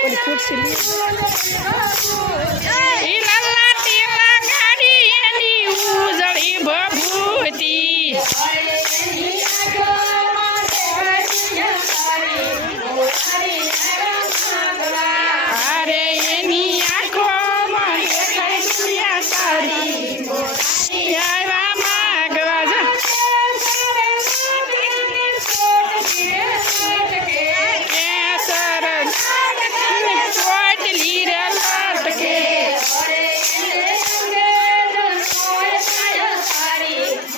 కొన్ని కూర్చుని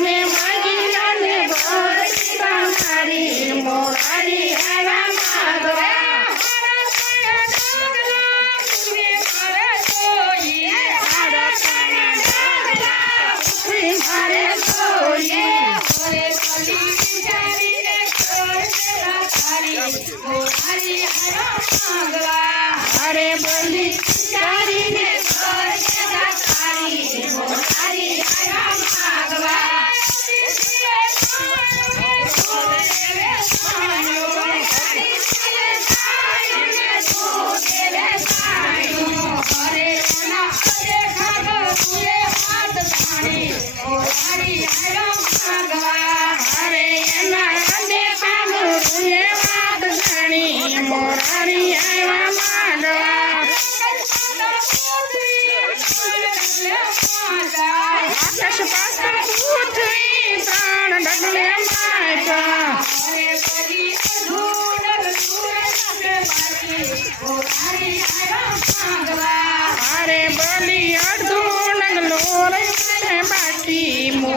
me my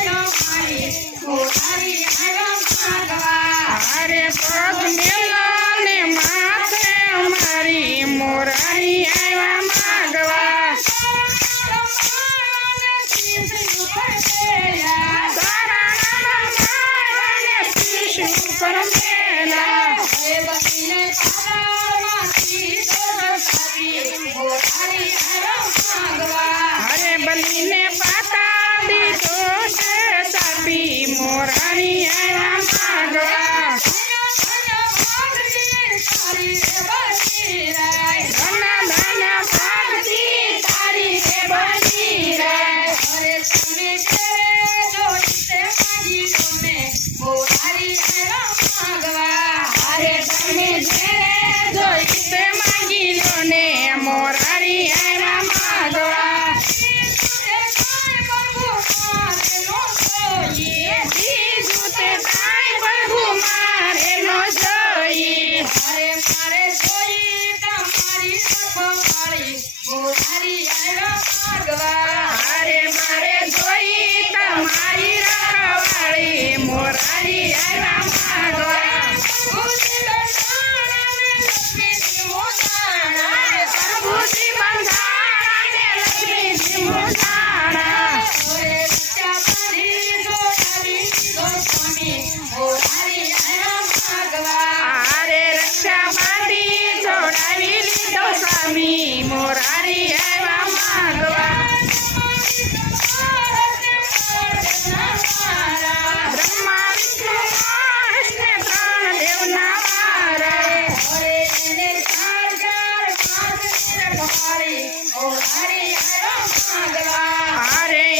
Hare, Hare, Hare, Alegre. અરે